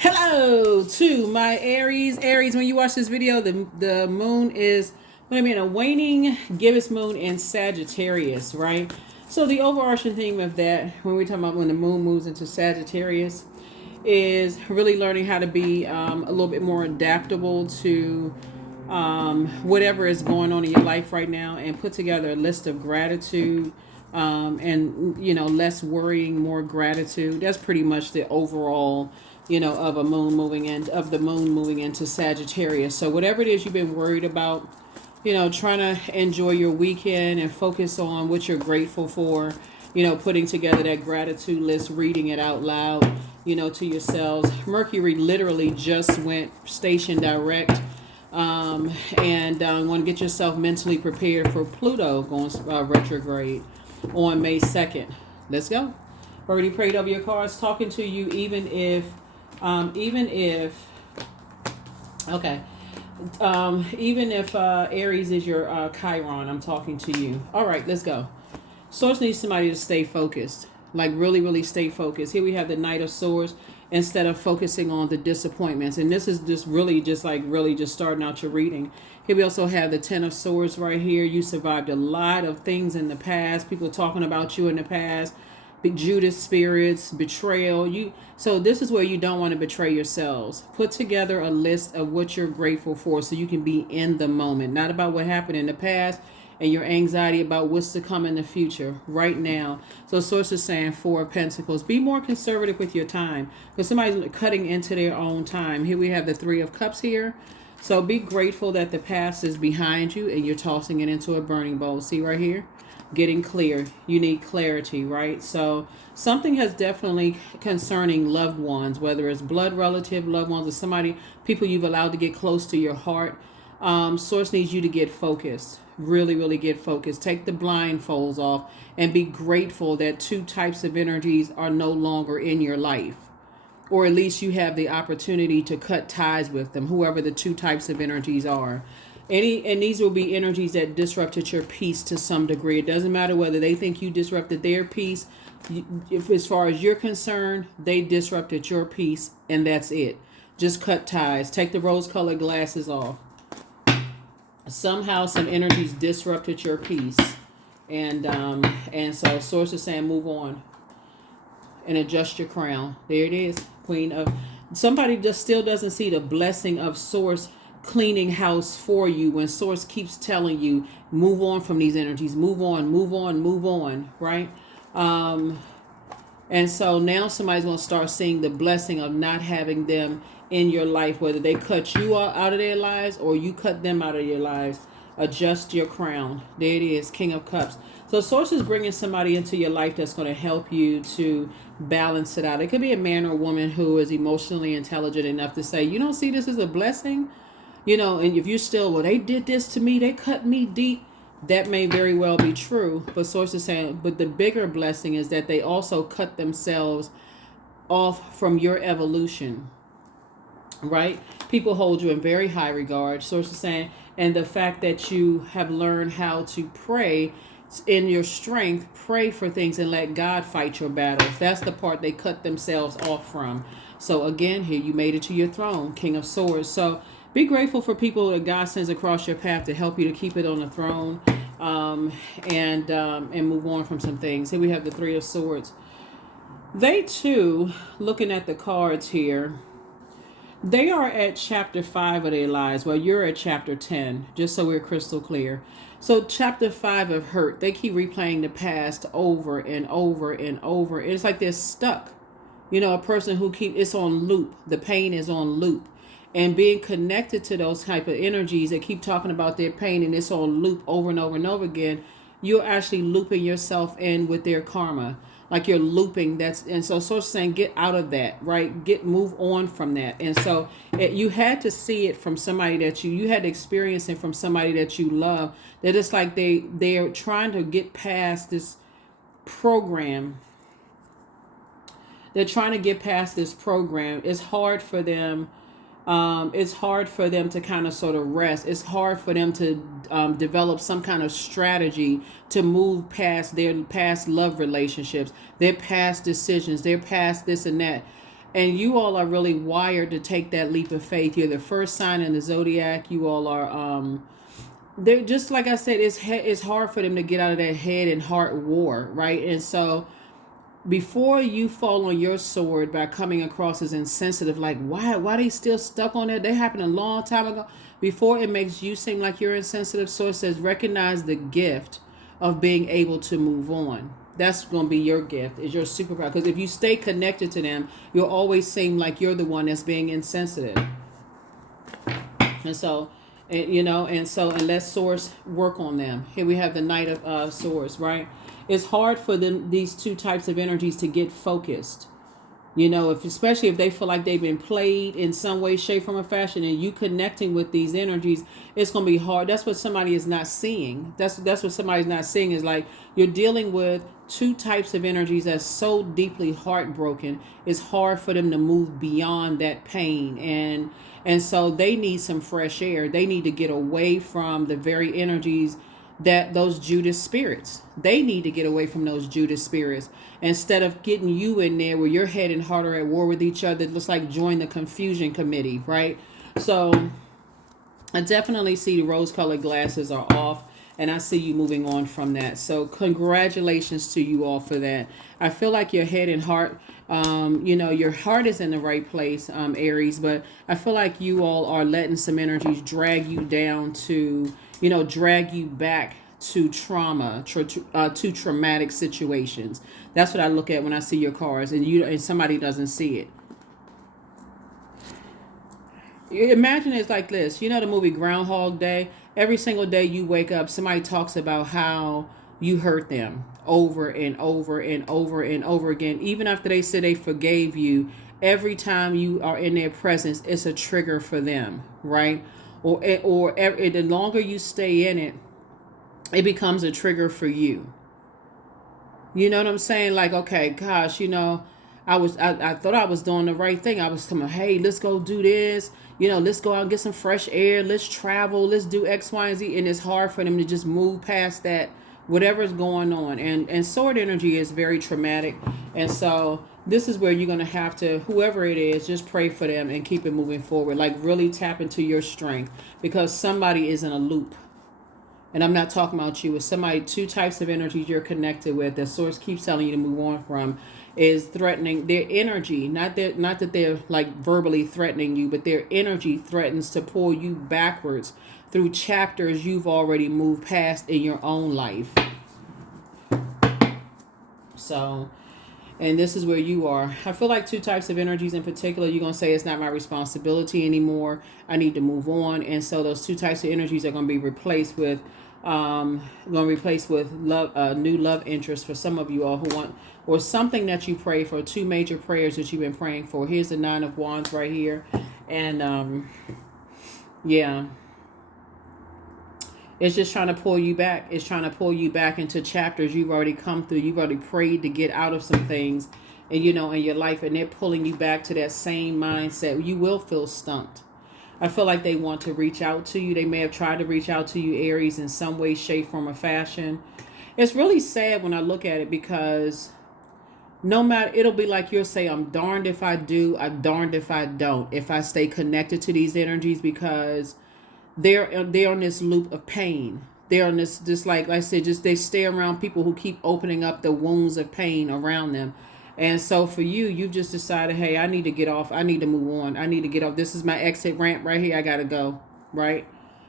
Hello to my Aries. Aries, when you watch this video, the moon is going to be in a waning gibbous moon in Sagittarius, right? So the overarching theme of that, when we talk about when the moon moves into Sagittarius, is really learning how to be a little bit more adaptable to whatever is going on in your life right now, and put together a list of gratitude, and less worrying, more gratitude. That's pretty much the overall of the moon moving into Sagittarius. So whatever it is you've been worried about, trying to enjoy your weekend and focus on what you're grateful for, putting together that gratitude list, reading it out loud, to yourselves. Mercury literally just went station direct. And want to get yourself mentally prepared for Pluto going retrograde on May 2nd. Let's go. Already prayed over your cards, talking to you, even if Aries is your Chiron, I'm talking to you. All right, let's go. Source needs somebody to stay focused, like really, really stay focused. Here we have the Knight of Swords, instead of focusing on the disappointments. And this is just really just starting out your reading. Here we also have the Ten of Swords right here. You survived a lot of things in the past. People talking about you in the past. Big Judas spirits, betrayal. So this is where you don't want to betray yourselves. Put together a list of what you're grateful for so you can be in the moment, not about what happened in the past and your anxiety about what's to come in the future right now. So source is saying Four of Pentacles. Be more conservative with your time, because somebody's cutting into their own time. Here we have the Three of Cups here. So be grateful that the past is behind you and you're tossing it into a burning bowl. See right here? Getting clear. You need clarity, right? So something has definitely concerning loved ones, whether it's blood relative, loved ones, or people you've allowed to get close to your heart. Source needs you to get focused. Really, really get focused. Take the blindfolds off and be grateful that two types of energies are no longer in your life. Or at least you have the opportunity to cut ties with them, whoever the two types of energies are. And these will be energies that disrupted your peace to some degree. It doesn't matter whether they think you disrupted their peace. If, as far as you're concerned, they disrupted your peace, and that's it. Just cut ties. Take the rose-colored glasses off. Somehow some energies disrupted your peace, and so source is saying move on and adjust your crown. There it is, Queen of. Somebody just still doesn't see the blessing of source cleaning house for you, when source keeps telling you move on from these energies, move on, right? And so now somebody's going to start seeing the blessing of not having them in your life, whether they cut you out of their lives or you cut them out of your lives. Adjust your crown. There it is, King of Cups. So source is bringing somebody into your life that's going to help you to balance it out. It could be a man or woman who is emotionally intelligent enough to say, you don't see this as a blessing? And if you're still, well, they did this to me, they cut me deep. That may very well be true, but source is saying, but the bigger blessing is that they also cut themselves off from your evolution, right? People hold you in very high regard. Source is saying, and the fact that you have learned how to pray in your strength, pray for things and let God fight your battles. That's the part they cut themselves off from. So again, here you made it to your throne, King of Swords. So be grateful for people that God sends across your path to help you to keep it on the throne, and move on from some things. Here we have the Three of Swords. They too, looking at the cards here, they are at chapter 5 of their lives. Well, you're at chapter 10, just so we're crystal clear. So chapter 5 of hurt, they keep replaying the past over and over and over. It's like they're stuck. A person who it's on loop. The pain is on loop. And being connected to those type of energies that keep talking about their pain and it's on loop over and over and over again, you're actually looping yourself in with their karma. Like you're looping. And so saying get out of that, right? Move on from that. And so you had to see it from somebody that you had to experience it from somebody that you love. That it's like they're trying to get past this program. They're trying to get past this program. It's hard for them. It's hard for them to kind of sort of rest. It's hard for them to develop some kind of strategy to move past their past love relationships, their past decisions, their past this and that. And you all are really wired to take that leap of faith. You're the first sign in the zodiac. You all are they're just like I said, it's hard for them to get out of that head and heart war, right? And so before you fall on your sword by coming across as insensitive, like why they still stuck on that? That happened a long time ago. Before it makes you seem like you're insensitive, so it says recognize the gift of being able to move on. That's going to be your gift, is your superpower. Because if you stay connected to them, you'll always seem like you're the one that's being insensitive. And so, and let source work on them. Here we have the Knight of Swords, right? It's hard for them, these two types of energies, to get focused. Especially if they feel like they've been played in some way, shape, form, or fashion, and you connecting with these energies, it's going to be hard. That's what somebody is not seeing. That's what somebody's not seeing, is like you're dealing with two types of energies that's so deeply heartbroken. It's hard for them to move beyond that pain, and so they need some fresh air. They need to get away from the very energies that those Judas spirits. They need to get away from those Judas spirits instead of getting you in there where your head and heart are at war with each other. It looks like join the confusion committee, right? So I definitely see the rose-colored glasses are off, and I see you moving on from that. So congratulations to you all for that. I feel like your head and heart, your heart is in the right place, Aries, but I feel like you all are letting some energies drag you down to, drag you back to trauma, to traumatic situations. That's what I look at when I see your cards, and somebody doesn't see it. Imagine it's like this. You know the movie Groundhog Day? Every single day you wake up, somebody talks about how you hurt them over and over and over and over again. Even after they say they forgave you, every time you are in their presence, it's a trigger for them, right? Or the longer you stay in it, it becomes a trigger for you. You know what I'm saying? Like, okay, gosh, I thought I was doing the right thing. I was coming, hey, let's go do this. Let's go out and get some fresh air. Let's travel. Let's do X, Y, and Z. And it's hard for them to just move past that, whatever's going on. And sword energy is very traumatic. And so this is where you're going to have to, whoever it is, just pray for them and keep it moving forward. Like really tap into your strength, because somebody is in a loop. And I'm not talking about you. It's somebody, two types of energies you're connected with that source keeps telling you to move on from, is threatening their energy. Not that they're like verbally threatening you, but their energy threatens to pull you backwards through chapters you've already moved past in your own life. So, and this is where you are. I feel like two types of energies in particular, you're going to say it's not my responsibility anymore. I need to move on. And so those two types of energies are going to be replaced with love, new love interest for some of you all who want, or something that you pray for, two major prayers that you've been praying for. Here's the Nine of Wands right here. And yeah. It's just trying to pull you back. It's trying to pull you back into chapters you've already come through. You've already prayed to get out of some things, and in your life, and they're pulling you back to that same mindset. You will feel stumped. I feel like they want to reach out to you. They may have tried to reach out to you, Aries, in some way, shape, form, or fashion. It's really sad when I look at it, because no matter, it'll be like you'll say, I'm darned if I do, I'm darned if I don't, if I stay connected to these energies, because they're on this loop of pain. They're on this, just like I said, just they stay around people who keep opening up the wounds of pain around them. And so for you, you've just decided, hey, I need to get off. I need to move on. I need to get off. This is my exit ramp right here. I got to go, right?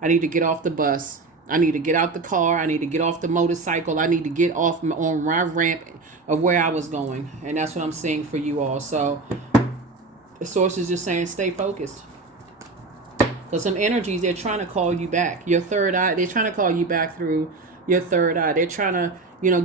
I need to get off the bus. I need to get out the car. I need to get off the motorcycle. I need to get off on my ramp of where I was going. And that's what I'm seeing for you all. So the source is just saying, stay focused. So some energies, they're trying to call you back. Your third eye, they're trying to call you back through your third eye. They're trying to,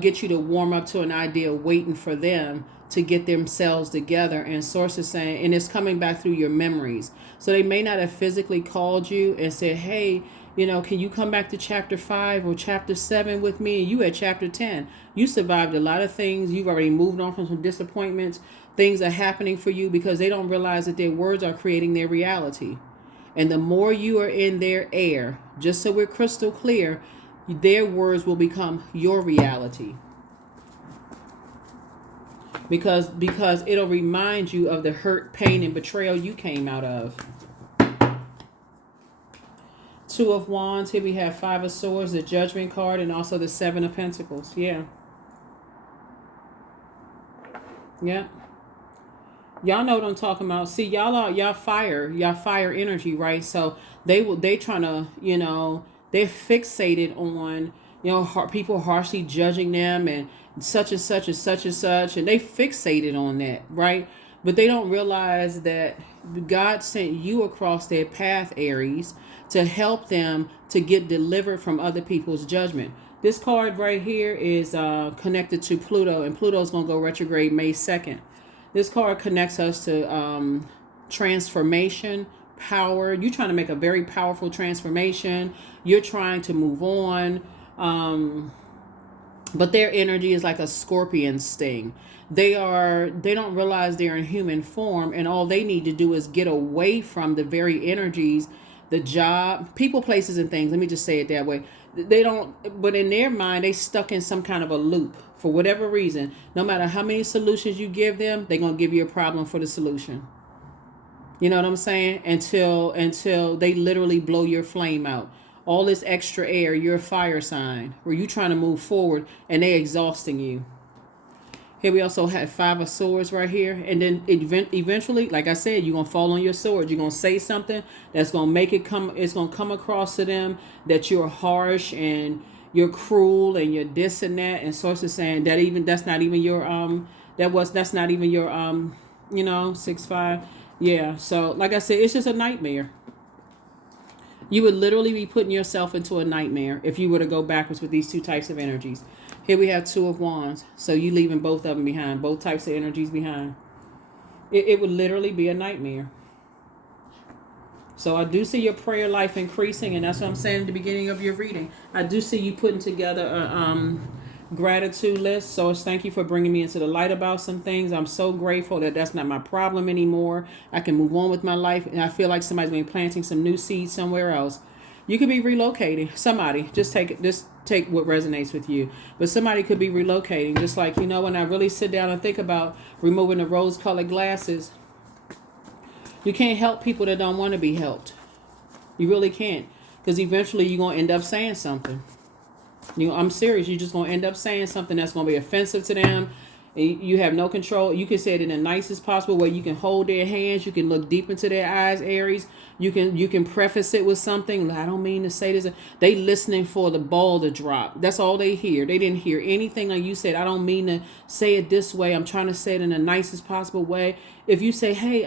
get you to warm up to an idea, waiting for them to get themselves together. And source is saying, and it's coming back through your memories. So they may not have physically called you and said, hey, can you come back to chapter 5 or chapter 7 with me? And you at chapter 10. You survived a lot of things. You've already moved on from some disappointments. Things are happening for you because they don't realize that their words are creating their reality. And the more you are in their air, just so we're crystal clear, their words will become your reality. because it'll remind you of the hurt, pain, and betrayal you came out of. Two of Wands. Here we have Five of Swords, the Judgment card, and also the Seven of Pentacles. Yeah. Yeah. Y'all know what I'm talking about. See, y'all fire energy, right? So they trying to, they're fixated on, people harshly judging them and such and such and such and such, and they fixated on that, right? But they don't realize that God sent you across their path, Aries, to help them to get delivered from other people's judgment. This card right here is connected to Pluto, and Pluto's going to go retrograde May 2nd. This card connects us to transformation, power. You're trying to make a very powerful transformation. You're trying to move on. But their energy is like a scorpion sting. They don't realize they're in human form, and all they need to do is get away from the very energies, the job, people, places, and things. Let me just say it that way. They don't, but in their mind, they stuck in some kind of a loop for whatever reason. No matter how many solutions you give them, they're going to give you a problem for the solution. You know what I'm saying? Until they literally blow your flame out. All this extra air, you're a fire sign where you're trying to move forward and they're exhausting you. Here we also have Five of Swords right here. And then eventually, like I said, you're going to fall on your sword. You're going to say something that's going to make it come. It's going to come across to them that you're harsh and you're cruel and you're this and that. And source is saying that's not even your 6-5. Yeah. So like I said, it's just a nightmare. You would literally be putting yourself into a nightmare if you were to go backwards with these two types of energies. Here we have Two of Wands. So you leaving both of them behind, both types of energies behind. It would literally be a nightmare. So I do see your prayer life increasing, and that's what I'm saying at the beginning of your reading. I do see you putting together a gratitude list. So it's thank you for bringing me into the light about some things. I'm so grateful that that's not my problem anymore. I can move on with my life, and I feel like somebody's been planting some new seeds somewhere else. You could be relocating. Somebody, just take what resonates with you. But somebody could be relocating. Just like, when I really sit down and think about removing the rose-colored glasses, you can't help people that don't want to be helped. You really can't. Because eventually you're going to end up saying something. I'm serious. You're just going to end up saying something that's going to be offensive to them. You have no control. You can say it in the nicest possible way. You can hold their hands. You can look deep into their eyes, Aries. You can preface it with something. I don't mean to say this. They listening for the ball to drop. That's all they hear. They didn't hear anything like you said. I don't mean to say it this way. I'm trying to say it in the nicest possible way. If you say, hey,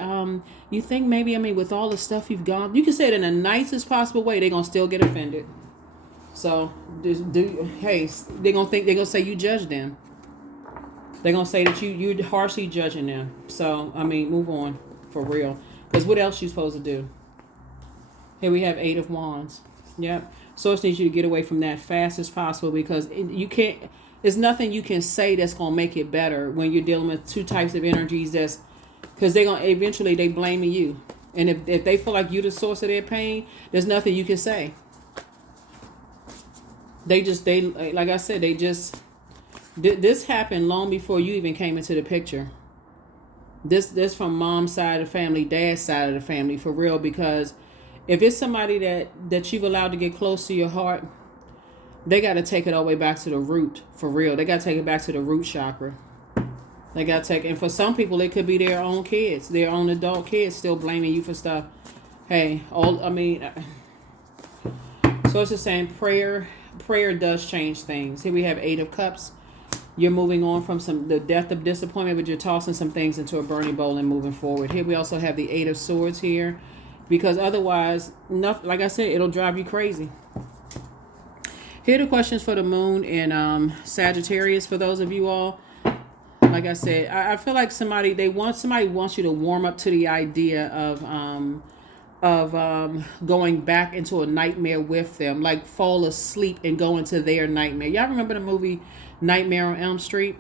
you think maybe, with all the stuff you've gone, you can say it in the nicest possible way. They're going to still get offended. So, they're going to say you judge them. They're going to say that you're harshly judging them. So, move on for real. Because what else you supposed to do? Here we have Eight of Wands. Yep. Source needs you to get away from that fast as possible because you can't, there's nothing you can say that's going to make it better when you're dealing with two types of energies because they're going to eventually they blaming you. And if they feel like you're the source of their pain, there's nothing you can say. Like I said, this happened long before you even came into the picture. This from mom's side of the family, dad's side of the family, for real, because if it's somebody that you've allowed to get close to your heart, they got to take it all the way back to the root, for real. They got to take it back to the root chakra. They got to take it. And for some people, it could be their own kids, their own adult kids still blaming you for stuff. Hey, so it's just saying prayer does change things. Here we have Eight of Cups. You're moving on from the death of disappointment, but you're tossing some things into a burning bowl and moving forward. Here we also have the Eight of Swords here, because otherwise, like I said, it'll drive you crazy. Here are the questions for the moon and Sagittarius for those of you all. Like I said, I feel like somebody wants you to warm up to the idea of going back into a nightmare with them, like fall asleep and go into their nightmare. Y'all remember the movie Nightmare on Elm Street?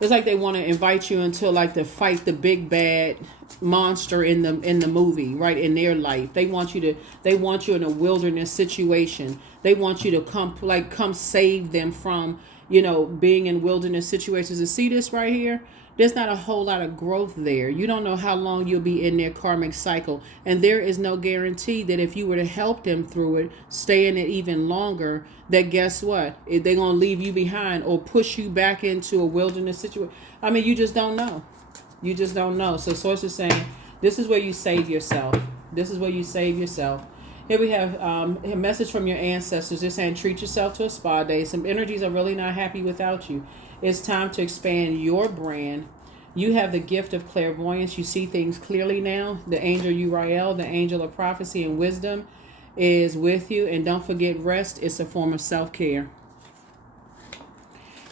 It's like they want to invite you into like to fight the big bad monster in the movie, right, in their life. They want you in a wilderness situation. They want you to come save them from being in wilderness situations. And see this right here? There's not a whole lot of growth there. You don't know how long you'll be in their karmic cycle. And there is no guarantee that if you were to help them through it, stay in it even longer, that guess what? They're going to leave you behind or push you back into a wilderness situation. I mean, you just don't know. You just don't know. So Source is saying, this is where you save yourself. This is where you save yourself. Here we have a message from your ancestors. They're saying, treat yourself to a spa day. Some energies are really not happy without you. It's time to expand your brand. You have the gift of clairvoyance. You see things clearly now. The angel Uriel, the angel of prophecy and wisdom, is with you. And don't forget, rest is a form of self-care.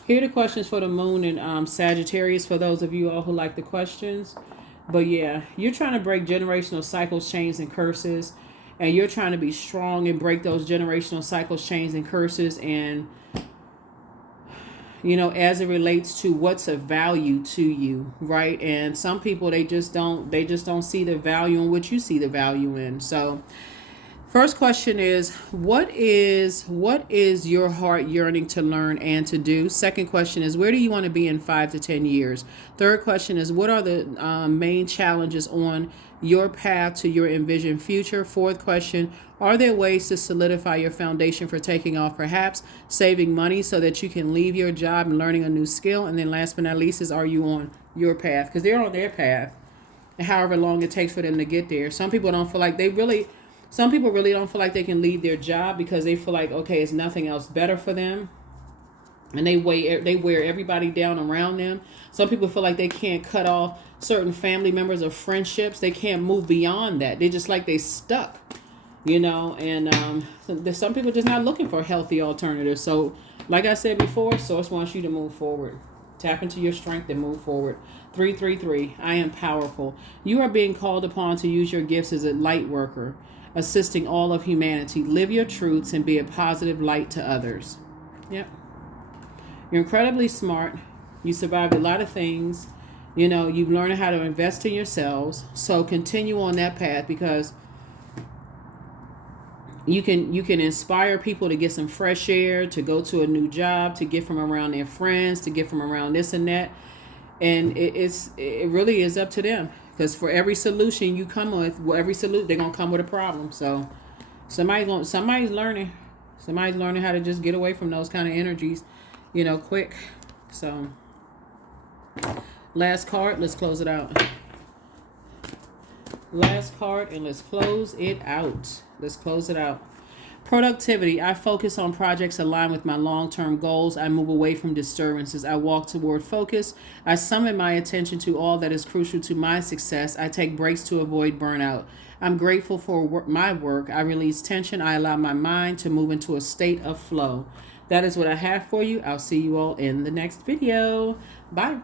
Here are the questions for the moon and Sagittarius, for those of you all who like the questions. But yeah, you're trying to break generational cycles, chains, and curses. And you're trying to be strong and break those generational cycles, chains, and curses. And, as it relates to what's of value to you, right? And some people, they just don't see the value in what you see the value in. So first question is, what is your heart yearning to learn and to do? Second question is, where do you want to be in 5 to 10 years? Third question is, what are the main challenges on your path to your envisioned future? Fourth question, are there ways to solidify your foundation for taking off, perhaps saving money so that you can leave your job and learning a new skill? And then last but not least is, are you on your path? Because they're on their path, and however long it takes for them to get there. Some people don't feel like some people really don't feel like they can leave their job because they feel like, okay, it's nothing else better for them. And they wear everybody down around them. Some people feel like they can't cut off certain family members or friendships. They can't move beyond that. They just like they stuck, and some people just not looking for healthy alternatives. So like I said before, Source wants you to move forward. Tap into your strength and move forward. 333, I am powerful. You are being called upon to use your gifts as a light worker, assisting all of humanity. Live your truths and be a positive light to others. Yep. You're incredibly smart. You survived a lot of things. You've learned how to invest in yourselves. So continue on that path, because you can inspire people to get some fresh air, to go to a new job, to get from around their friends, to get from around this and that. And it really is up to them. Because for every solution you come with, they're gonna come with a problem. So somebody's learning how to just get away from those kind of energies, quick. So last card, let's close it out. Last card, and let's close it out. Productivity. I focus on projects aligned with my long-term goals. I move away from disturbances. I walk toward focus. I summon my attention to all that is crucial to my success. I take breaks to avoid burnout. I'm grateful for my work. I release tension. I allow my mind to move into a state of flow. That is what I have for you. I'll see you all in the next video. Bye.